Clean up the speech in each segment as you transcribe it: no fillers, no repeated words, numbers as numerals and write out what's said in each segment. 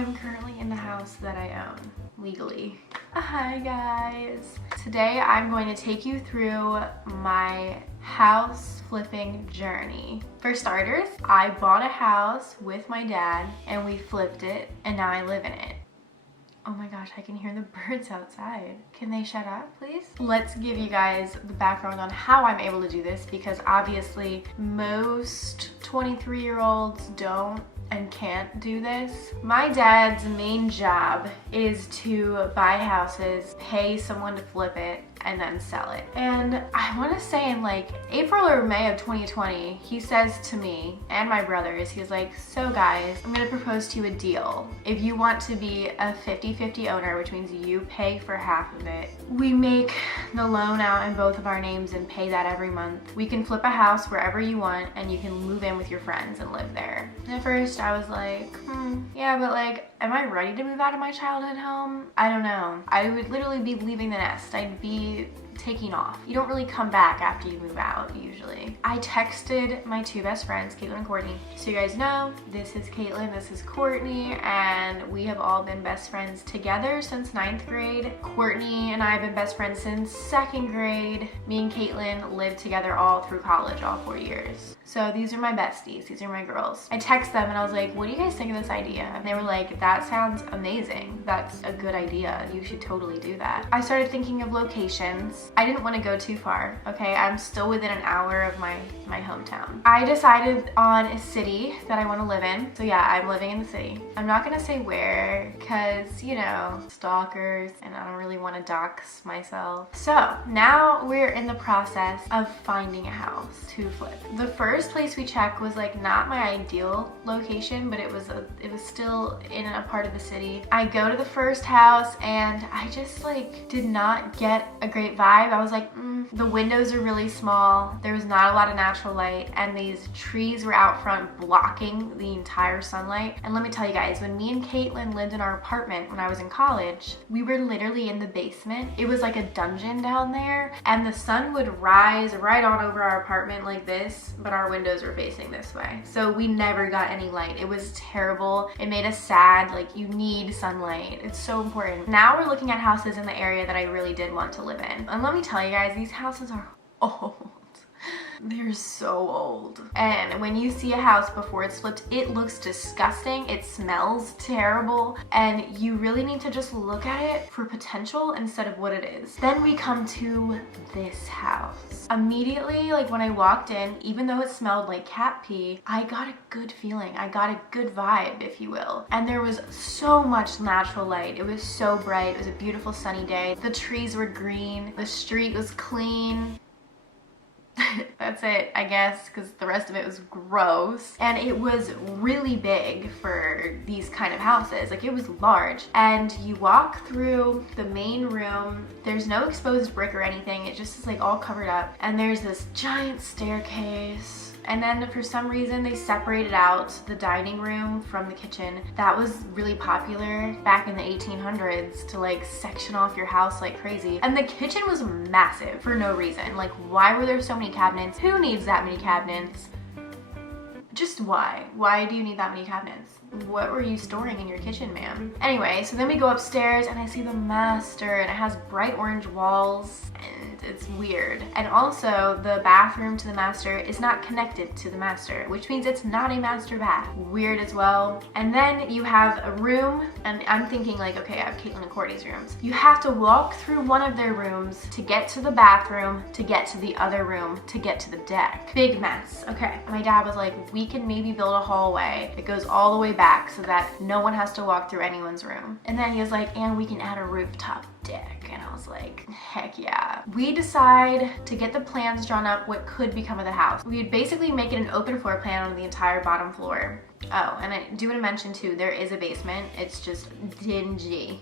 I'm currently in the house that I own legally. Hi guys. Today I'm going to take you through my house flipping journey. For starters, I bought a house with my dad and we flipped it and now I live in it. Oh my gosh, I can hear the birds outside. Can they shut up, please? Let's give you guys the background on how I'm able to do this, because obviously most 23-year-olds don't and can't do this. My dad's main job is to buy houses, pay someone to flip it, and then sell it. And I want to say in like April or May of 2020, he says to me and my brothers, he's like, so guys, I'm gonna propose to you a deal. If you want to be a 50-50 owner, which means you pay for half of it, we make the loan out in both of our names and pay that every month. We can flip a house wherever you want and you can move in with your friends and live there. And at first I was like, yeah, but like, am I ready to move out of my childhood home? I don't know. I would literally be leaving the nest. I'd be taking off. You don't really come back after you move out usually. I texted my two best friends, Caitlin and Courtney. So you guys know, this is Caitlin, this is Courtney, and we have all been best friends together since 9th grade. Courtney and I have been best friends since 2nd grade. Me and Caitlin lived together all through college, all 4 years. So these are my besties, these are my girls. I text them and I was like, what do you guys think of this idea? And they were like, that sounds amazing. That's a good idea. You should totally do that. I started thinking of locations. I didn't want to go too far, okay? I'm still within an hour of my hometown. I decided on a city that I want to live in. So yeah, I'm living in the city. I'm not gonna say where, cause you know, stalkers, and I don't really want to dox myself. So now we're in the process of finding a house to flip. The first place we checked was like not my ideal location, but it was still in a part of the city. I go to the first house and I just like did not get a great vibe. I was like, the windows are really small. There was not a lot of natural light and these trees were out front blocking the entire sunlight. And let me tell you guys, when me and Caitlin lived in our apartment when I was in college, we were literally in the basement. It was like a dungeon down there and the sun would rise right on over our apartment like this, but our windows were facing this way. So we never got any light. It was terrible. It made us sad. Like, you need sunlight. It's so important. Now we're looking at houses in the area that I really did want to live in. And let me tell you guys, these houses are old. They're so old. And when you see a house before it's flipped, it looks disgusting. It smells terrible. And you really need to just look at it for potential instead of what it is. Then we come to this house. Immediately, like when I walked in, even though it smelled like cat pee, I got a good feeling. I got a good vibe, if you will. And there was so much natural light. It was so bright. It was a beautiful sunny day. The trees were green. The street was clean. That's it, I guess, because the rest of it was gross. And it was really big for these kind of houses. Like, it was large. And you walk through the main room. There's no exposed brick or anything. It just is like all covered up. And there's this giant staircase. And then for some reason they separated out the dining room from the kitchen. That was really popular back in the 1800s to like section off your house like crazy. And the kitchen was massive for no reason. Like, why were there so many cabinets? Who needs that many cabinets? Just why? Why do you need that many cabinets? What were you storing in your kitchen, ma'am? Anyway, so then we go upstairs and I see the master and it has bright orange walls and it's weird. And also the bathroom to the master is not connected to the master, which means it's not a master bath. Weird as well. And then you have a room, and I'm thinking like, okay, I have Caitlin and Courtney's rooms. You have to walk through one of their rooms to get to the bathroom, to get to the other room, to get to the deck. Big mess. Okay, my dad was like, we can maybe build a hallway that goes all the way back so that no one has to walk through anyone's room. And then he was like, and we can add a rooftop deck. And I was like, heck yeah. We decide to get the plans drawn up what could become of the house. We would basically make it an open floor plan on the entire bottom floor. Oh, and I do want to mention too, there is a basement. It's just dingy.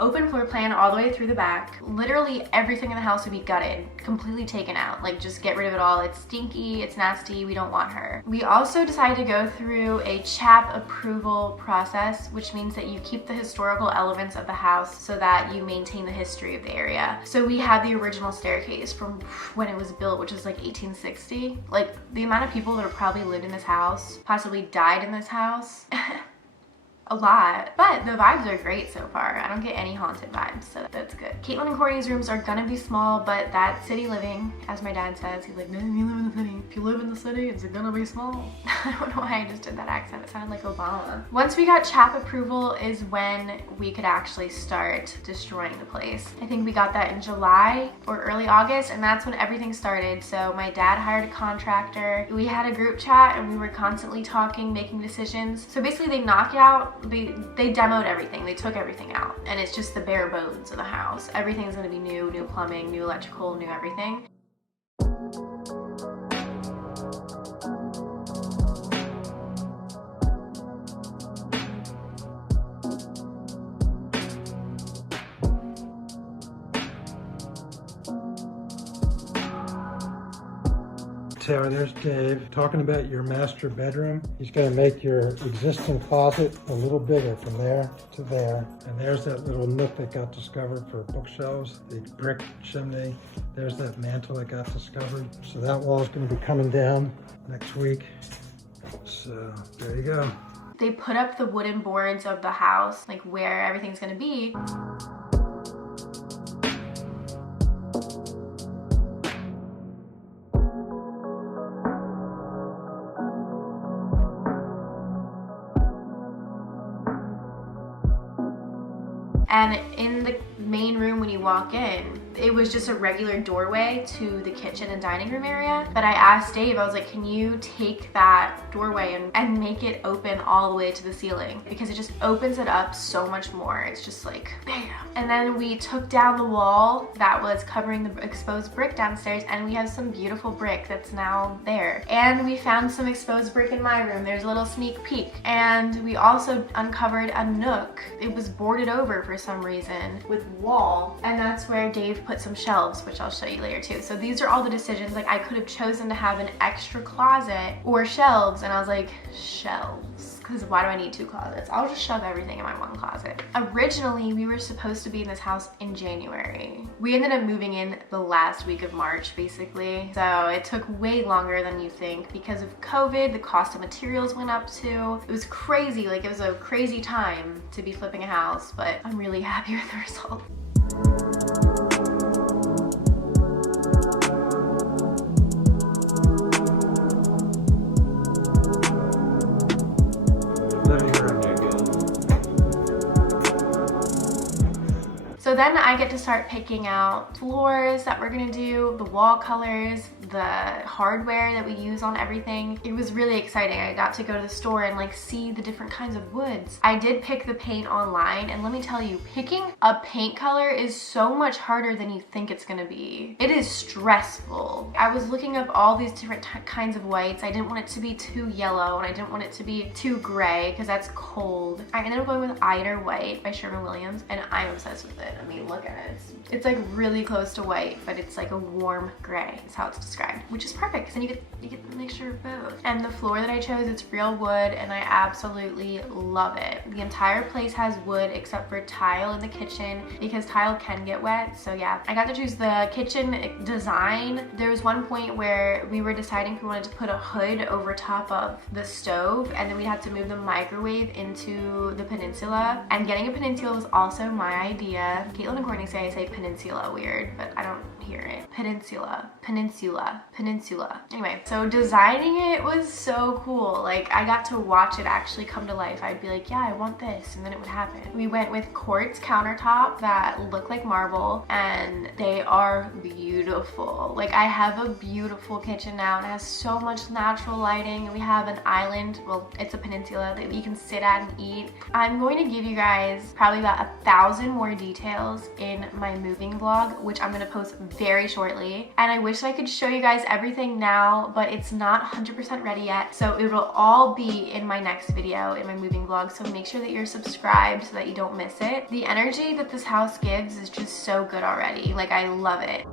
Open floor plan all the way through the back. Literally everything in the house would be gutted, completely taken out. Like, just get rid of it all. It's stinky, it's nasty, we don't want her. We also decided to go through a CHAP approval process, which means that you keep the historical elements of the house so that you maintain the history of the area. So we have the original staircase from when it was built, which is like 1860. Like, the amount of people that have probably lived in this house, possibly died in this house. a lot, but the vibes are great so far. I don't get any haunted vibes, so that's good. Caitlin and Courtney's rooms are gonna be small, but that's city living, as my dad says. He's like, no, you live in the city. If you live in the city, it's gonna be small. I don't know why I just did that accent. It sounded like Obama. Once we got CHAP approval is when we could actually start destroying the place. I think we got that in July or early August, and that's when everything started. So my dad hired a contractor. We had a group chat and we were constantly talking, making decisions. So basically they knocked out, they demoed everything. They took everything out, and it's just the bare bones of the house. Everything's gonna be new plumbing, new electrical, new everything. Sarah, there's Dave talking about your master bedroom. He's going to make your existing closet a little bigger from there to there. And there's that little nook that got discovered for bookshelves, the brick chimney. There's that mantle that got discovered. So that wall is going to be coming down next week. So there you go. They put up the wooden boards of the house, like where everything's going to be. And in the main room when you walk in, it was just a regular doorway to the kitchen and dining room area. But I asked Dave, I was like, can you take that doorway and make it open all the way to the ceiling? Because it just opens it up so much more. It's just like, bam. And then we took down the wall that was covering the exposed brick downstairs, and we have some beautiful brick that's now there. And we found some exposed brick in my room. There's a little sneak peek. And we also uncovered a nook. It was boarded over for some reason with wall, and that's where Dave put some shelves, which I'll show you later too. So these are all the decisions. Like, I could have chosen to have an extra closet or shelves, and I was like, shelves, because why do I need two closets? I'll just shove everything in my one closet. Originally, we were supposed to be in this house in January. We ended up moving in the last week of March, basically. So it took way longer than you think because of COVID. The cost of materials went up too. It was crazy. Like, it was a crazy time to be flipping a house, but I'm really happy with the result. So then I get to start picking out floors that we're gonna do, the wall colors, the hardware that we use on everything. It was really exciting. I got to go to the store and like see the different kinds of woods. I did pick the paint online, and let me tell you, picking a paint color is so much harder than you think it's gonna be. It is stressful. I was looking up all these different kinds of whites. I didn't want it to be too yellow, and I didn't want it to be too gray because that's cold. I ended up going with Eider White by Sherwin-Williams, and I'm obsessed with it. I mean, look at it. It's like really close to white, but it's like a warm gray is how it's described, which is perfect because then you get the mixture of both. And the floor that I chose, it's real wood, and I absolutely love it. The entire place has wood except for tile in the kitchen because tile can get wet. So yeah, I got to choose the kitchen design. There was one point where we were deciding if we wanted to put a hood over top of the stove, and then we had to move the microwave into the peninsula. And getting a peninsula was also my idea. Caitlin and Courtney say I say peninsula weird, but I don't hear it. Peninsula. Anyway, so designing it was so cool. Like, I got to watch it actually come to life. I'd be like, yeah, I want this, and then it would happen. We went with quartz countertop that look like marble, and they are beautiful. Like, I have a beautiful kitchen now, and it has so much natural lighting. We have an island, well, it's a peninsula that you can sit at and eat. I'm going to give you guys probably about 1,000 more details in my moving vlog, which I'm gonna post very shortly. And I wish I could show you guys everything now, but it's not 100% ready yet. So it will all be in my next video, in my moving vlog. So make sure that you're subscribed so that you don't miss it. The energy that this house gives is just so good already. Like, I love it.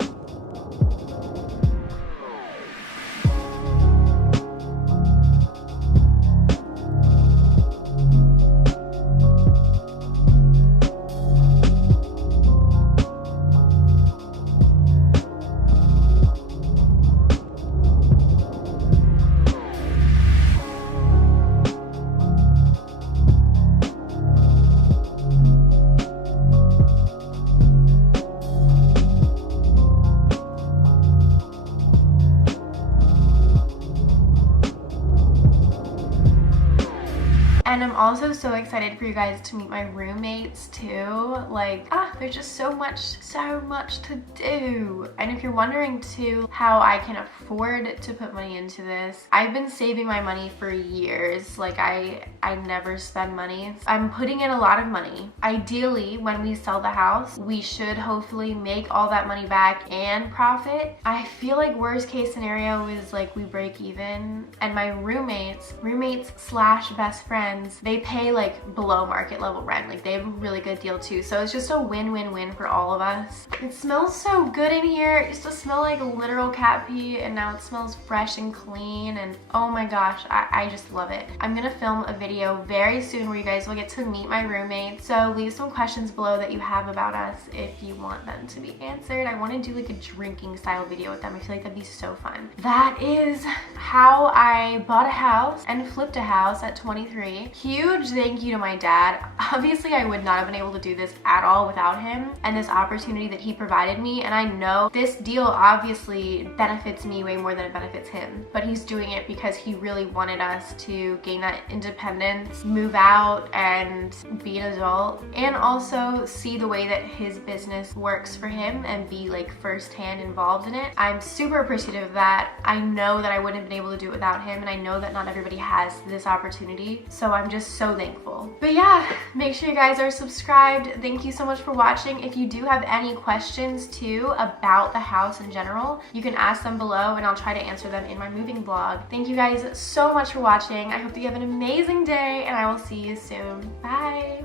also so excited for you guys to meet my roommates too. Like, there's just so much to do. And if you're wondering too how I can afford to put money into this, I've been saving my money for years. Like I never spend money. I'm putting in a lot of money. Ideally, when we sell the house, we should hopefully make all that money back and profit. I feel like worst case scenario is like we break even, and my roommates slash best friends, they pay like below market level rent. Like they have a really good deal too. So it's just a win-win-win for all of us. It smells so good in here. It used to smell like literal cat pee, and now it smells fresh and clean, and oh my gosh, I just love it. I'm gonna film a video very soon where you guys will get to meet my roommates. So leave some questions below that you have about us if you want them to be answered. I want to do like a drinking style video with them. I feel like that'd be so fun. That is how I bought a house and flipped a house at 23. Huge thank you to my dad. Obviously, I would not have been able to do this at all without him and this opportunity that he provided me. And I know this deal obviously benefits me way more than it benefits him, but he's doing it because he really wanted us to gain that independence, move out and be an adult, and also see the way that his business works for him and be like firsthand involved in it. I'm super appreciative of that. I know that I wouldn't have been able to do it without him, and I know that not everybody has this opportunity, so I'm just so thankful. But yeah, make sure you guys are subscribed. Thank you so much for watching. If you do have any questions too about the house in general, you can ask them below and I'll try to answer them in my moving vlog. Thank you guys so much for watching. I hope that you have an amazing day, and I will see you soon. Bye.